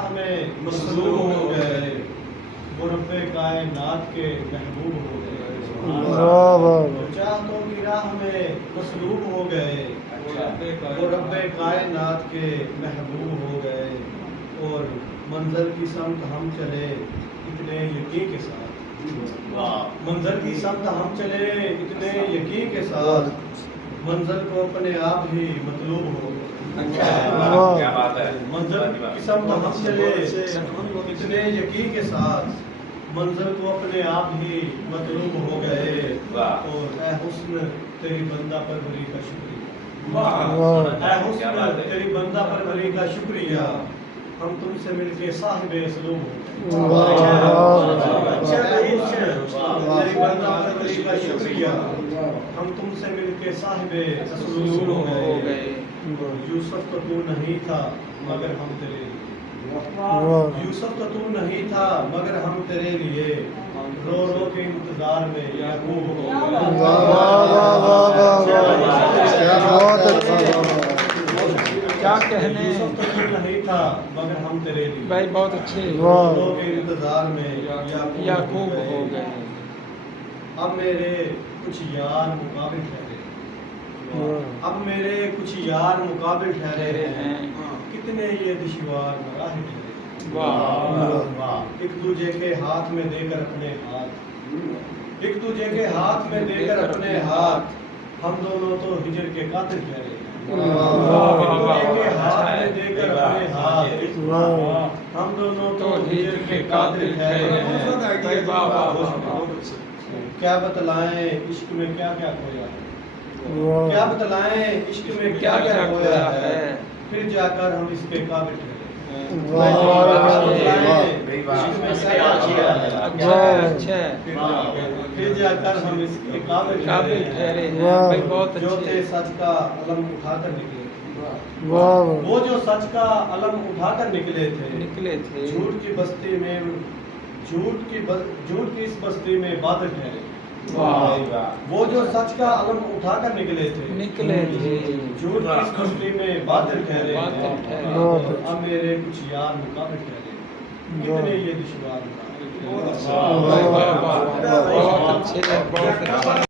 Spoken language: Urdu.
راہ میں مصلوب ہو گئے، وہ رب کائنات کے محبوب ہو گئے، جو چاہتوں کی راہ میں مصلوب ہو گئے، وہ رب کائنات کے محبوب ہو گئے، اور منزل کی سمت ہم چلے اتنے یقین کے ساتھ، منزل کی سمت ہم چلے اتنے یقین کے ساتھ، منزل کو اپنے آپ ہی مطلوب ہو گئے، منزل کی سمت ہم چلے اتنے یقین کے ساتھ، منزل کو اپنے آپ ہی مطلوب ہو گئے، اور اے حسن تیری بندہ پروری کا شکریہ، اے حسن تیری بندہ پروری کا شکریہ، ہم تم سے مل کے صاحب اسلوب ہو تیری بندہ پروری کا شکریہ، ہم تم سے مل کے صاحب اسلوب ہو گئے، یوسف تو نہیں تھا مگر ہم تیرے لیے، یوسف تو نہیں تھا مگر ہم تیرے لیے، رو رو کے انتظار میں یعقوب ہو کیا کہنے، یوسف تو نہیں تھا مگر ہم تیرے لیے، بھائی بہت اچھے، رو رو کے انتظار میں یعقوب ہو گئے، اب میرے کچھ یار مقابل ٹھہرے، اب میرے کچھ یار مقابل ٹھہرے ہیں، کتنے یہ دشوار مراحل ٹھہرے، ایک دوجے کے ہاتھ میں دے کر اپنے ہاتھ، ایک دوجے کے ہاتھ میں دے کر اپنے ہاتھ، ہم دونوں تو ہجر کے قاتل ٹھہرے، ایک دوجے کے ہاتھ میں دے کر اپنے ہاتھ، ہم دونوں تو ہجر کے قاتل ٹھہرے ہیں، کیا بتلائیں عشق میں کیا کیا کھویا ہے، کیا بتلائیں عشق میں کیا کیا کھویا ہے، پھر جا کر ہم اس کے قابل ٹھہرے، پھر جا کر ہم اس کے قابل ٹھہرے ہیں، جو تھے سچ کا علم اٹھا کر نکلے، وہ جو سچ کا علم اٹھا کر نکلے تھے، جھوٹ کی بستی میں، جھوٹ کی اس بستی میں بادل ٹھہرے، وہ جو سچ کا علم اٹھا کر نکلے تھے، جھوٹ کی اس بستی میں بادل ٹھہرے ہیں، اب میرے کچھ یار مقابل ٹھہرے، کتنے یہ دشوار بہت اچھے، بہت اچھے۔